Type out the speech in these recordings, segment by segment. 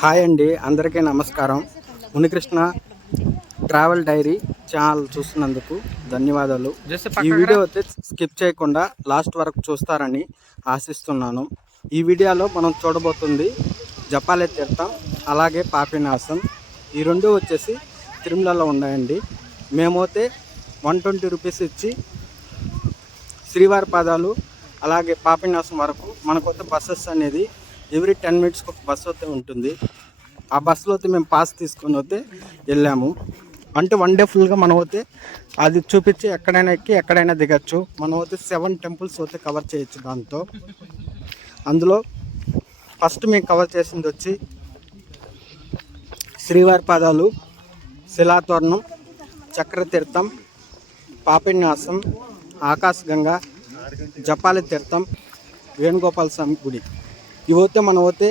Hi అండి అందరికీ నమస్కారం. మునికృష్ణ ట్రావెల్ డైరీ ఛానల్ చూస్తున్నందుకు ధన్యవాదాలు. ఈ వీడియో అయితే స్కిప్ చేయకుండా లాస్ట్ వరకు చూస్తారని ఆశిస్తున్నాను. ఈ వీడియోలో మనం చూడబోతుంది జపాలే తీర్థం అలాగే పాపినాశం. ఈ రెండు వచ్చేసి తిరుమలలో ఉన్నాయండి. మేమైతే వన్ ట్వంటీ రూపీస్ ఇచ్చి శ్రీవారి పాదాలు అలాగే పాపినాశం వరకు మనకైతే బస్సెస్ అనేది ఎవ్రీ టెన్ మినిట్స్కి ఒక బస్సు అయితే ఉంటుంది. ఆ బస్సులో అయితే మేము పాస్ తీసుకొని అయితే వెళ్ళాము. అంటే వన్ డే ఫుల్గా మనం అయితే అది చూపించి ఎక్కడైనా ఎక్కి ఎక్కడైనా దిగచ్చు. మనం అయితే సెవెన్ టెంపుల్స్ అయితే కవర్ చేయొచ్చు దాంతో. అందులో ఫస్ట్ మేము కవర్ చేసింది వచ్చి శ్రీవారి పాదాలు శిలాతోరణం చక్రతీర్థం పాపిన్యాసం ఆకాశగంగా జపాలి తీర్థం వేణుగోపాల స్వామి గుడి. ఇవైతే మనం పోతే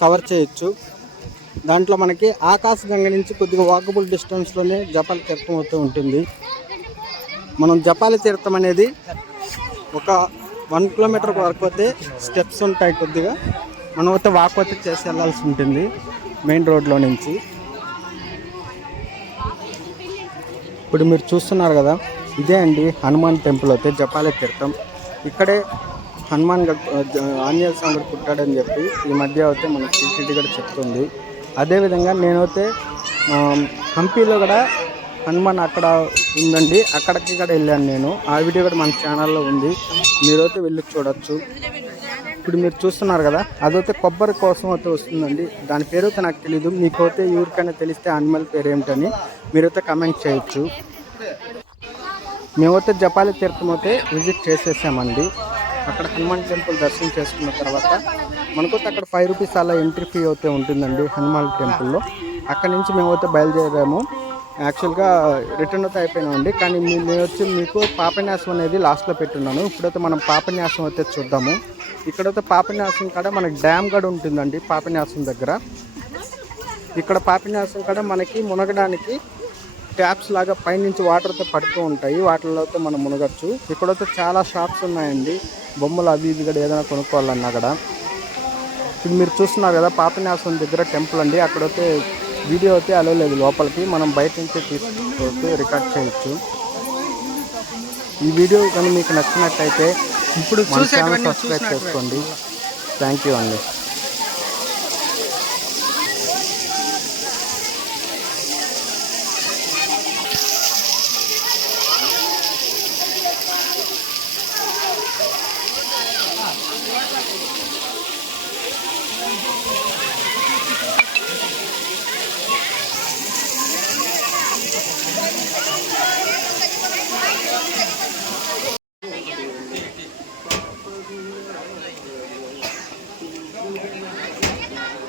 కవర్ చేయొచ్చు. దాంట్లో మనకి ఆకాశగంగ నుంచి కొద్దిగా వాకబుల్ డిస్టెన్స్లోనే జపాలి తీర్థం అవుతూ ఉంటుంది. మనం జపాలి తీర్థం అనేది ఒక వన్ కిలోమీటర్ వరకు అయితే స్టెప్స్ ఉంటాయి కొద్దిగా. మనం అయితే వాక్ అయితే చేసి వెళ్ళాల్సి ఉంటుంది మెయిన్ రోడ్లో నుంచి. ఇప్పుడు మీరు చూస్తున్నారు కదా ఇదే అండి హనుమాన్ టెంపుల్ అయితే జపాలి తీర్థం. ఇక్కడే హనుమాన్ గడ్- ఆంజనేయ స్వామి పుట్టాడని చెప్పి ఈ మధ్య అయితే మనకి టీటీడీ కూడా చెప్తుంది. అదేవిధంగా నేనైతే హంపీలో కూడా హనుమాన్ అక్కడ ఉందండి. అక్కడికి కూడా వెళ్ళాను నేను. ఆ వీడియో కూడా మన ఛానల్లో ఉంది. మీరైతే వెళ్ళి చూడొచ్చు. ఇప్పుడు మీరు చూస్తున్నారు కదా అదైతే కొబ్బరి కోసం అయితే వస్తుందండి. దాని పేరు అయితే నాకు తెలీదు. మీకైతే ఎవరికైనా తెలిస్తే అనిమల్ పేరు ఏమిటని మీరైతే కమెంట్ చేయొచ్చు. మేమైతే జపాలి తీర్థం అయితే విజిట్ చేసేసామండి. అక్కడ హనుమాన్ టెంపుల్ దర్శనం చేసుకున్న తర్వాత మనకైతే అక్కడ ఫైవ్ రూపీస్ అలా ఎంట్రీ ఫీ అయితే ఉంటుందండి హనుమాన్ టెంపుల్లో. అక్కడ నుంచి మేమైతే బయలుదేరాము. యాక్చువల్గా రిటర్న్ అయితే అయిపోయినామండి. కానీ నేను వచ్చి మీకు పాపన్యాసం అనేది లాస్ట్లో పెట్టున్నాను. ఇప్పుడైతే మనం పాపన్యాసం అయితే చూద్దాము. ఇక్కడైతే పాపన్యాసం కాడ మనకి డ్యామ్ కూడా ఉంటుందండి పాపన్యాసం దగ్గర. ఇక్కడ పాపన్యాసం కాడ మనకి మునగడానికి ట్యాప్స్ లాగా పైనుంచి వాటర్తో పడుతూ ఉంటాయి. వాటిలో అయితే మనం మునగచ్చు. ఇక్కడైతే చాలా షాప్స్ ఉన్నాయండి. బొమ్మలు అవి ఇవి కూడా ఏదైనా కొనుక్కోవాలన్నా కూడా. ఇప్పుడు మీరు చూస్తున్నారు కదా పాపన్యాసం దగ్గర టెంపుల్ అండి. అక్కడైతే వీడియో అయితే అలో లేదు లోపలికి. మనం బయట నుంచే తీసుకుంటూ రికార్డ్ చేయొచ్చు. ఈ వీడియో కానీ మీకు నచ్చినట్టయితే ఇప్పుడు సబ్స్క్రైబ్ చేసుకోండి. థ్యాంక్ యూ అండి.